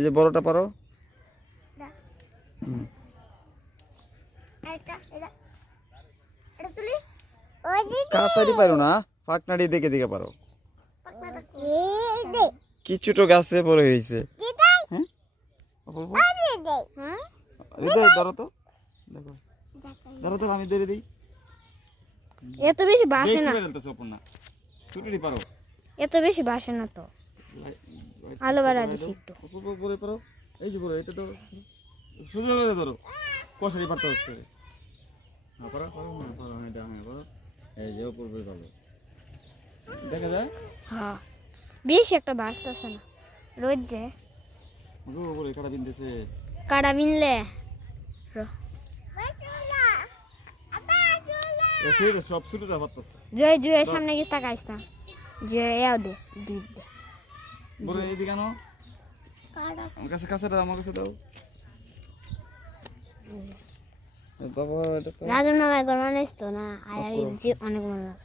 এই যে বড়টা পারো। কাছারি পারো না, ফাঁকনাড়ি দেখে দেখে পারো। কিছুটো গাছে বড় হয়েছে। হ্যাঁ হৃদয় ধরো তো, দেখো ধরো তো, আমি ধরে দিই। এত বেশি বাসে না, ছুটি পারো, এত বেশি বাসে না তো। আলো বাড়া দিছি একটু। উপরে পারো, এই যে বড় এটা ধরো, সুন্দর করে ধরো, কষারি পারতে হচ্ছে। হ্যাঁ পারো পারো, হ্যাঁ পারো, হ্যাঁ এটা হ্যাঁ পারো। এই যে উপরে পারো, দেখা যায়। হ্যাঁ বেশি একটা বাসতেছে না, রোজ যে উপরে কাটা বিনতেছে। কাটা বিনলে সব ছুটে যা পারতেছে। জয় জয়ের সামনে গিয়ে তাকাইস না, জয় এও দে দুধ দে। বড় এইদিকে আনো, আমার কাছে কাছে দাও, আমার কাছে দাও। বাবা এটা রাজু নামে গরমানিস তো না, আর অনেক মনে লাগছে।